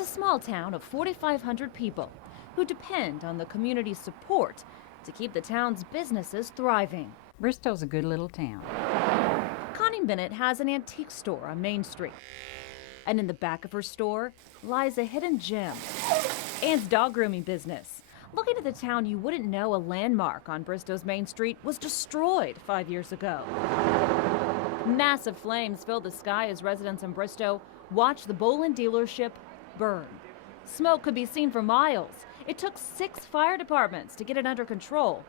It's a small town of 4,500 people who depend on the community's support to keep the town's businesses thriving. Bristow's a good little town. Connie Bennett has an antique store on Main Street. And in the back of her store lies a hidden gem, Ann's dog grooming business. Looking at the town, you wouldn't know a landmark on Bristow's Main Street was destroyed 5 years ago. Massive flames filled the sky as residents in Bristow watched the Bolin dealership burn. Smoke could be seen for miles. It took 6 fire departments to get it under control.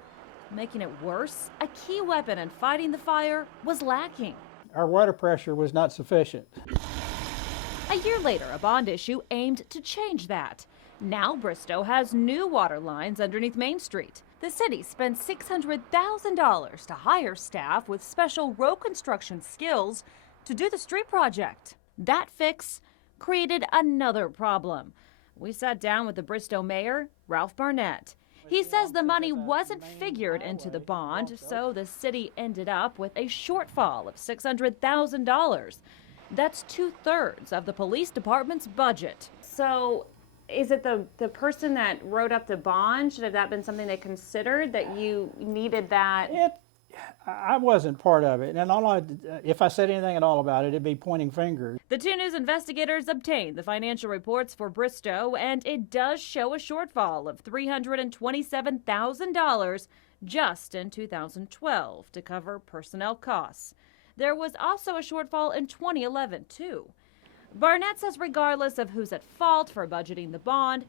Making it worse, a key weapon in fighting the fire was lacking. Our water pressure was not sufficient. A year later, a bond issue aimed to change that. Now Bristow has new water lines underneath Main Street. The city spent $600,000 to hire staff with special road construction skills to do the street project. That fix created another problem. We sat down with the Bristow mayor, Ralph Barnett. He says the money wasn't figured into the bond, so the city ended up with a shortfall of $600,000. That's 2/3 of the police department's budget. So is it the person that wrote up the bond? Should have that been something they considered, that you needed that? I wasn't part of it, and if I said anything at all about it, it'd be pointing fingers. The 2 News investigators obtained the financial reports for Bristow, and it does show a shortfall of $327,000 just in 2012 to cover personnel costs. There was also a shortfall in 2011, too. Barnett says regardless of who's at fault for budgeting the bond,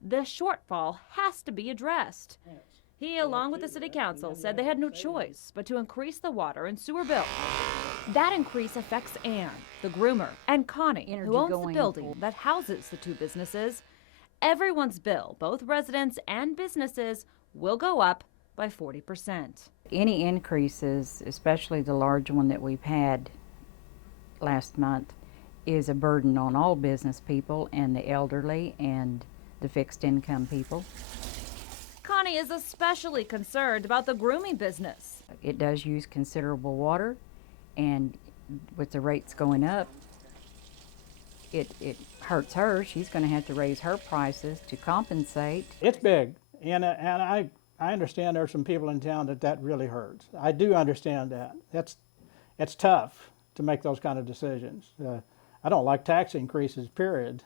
the shortfall has to be addressed. He, along with the city council, said they had no choice but to increase the water and sewer bill. That increase affects Ann, the groomer, and Connie, who owns the building that houses the 2 businesses. Everyone's bill, both residents and businesses, will go up by 40%. Any increases, especially the large one that we've had last month, is a burden on all business people and the elderly and the fixed income people. Connie is especially concerned about the grooming business. It does use considerable water, and with the rates going up, it hurts her. She's going to have to raise her prices to compensate. It's big, and I understand there are some people in town that really hurts. I do understand that. It's tough to make those kind of decisions. I don't like tax increases, period,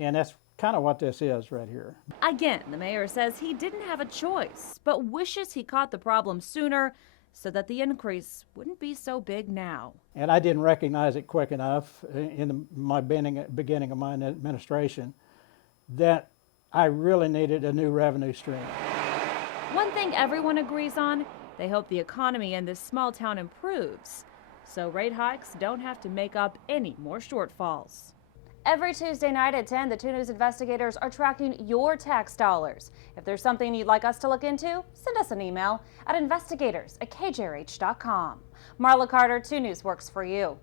and that's kind of what this is right here. Again, the mayor says he didn't have a choice, but wishes he caught the problem sooner so that the increase wouldn't be so big now. And I didn't recognize it quick enough in my beginning of my administration that I really needed a new revenue stream. One thing everyone agrees on, they hope the economy in this small town improves, so rate hikes don't have to make up any more shortfalls. Every Tuesday night at 10, the 2 News investigators are tracking your tax dollars. If there's something you'd like us to look into, send us an email at investigators@kjrh.com. Marla Carter, 2 News works for you.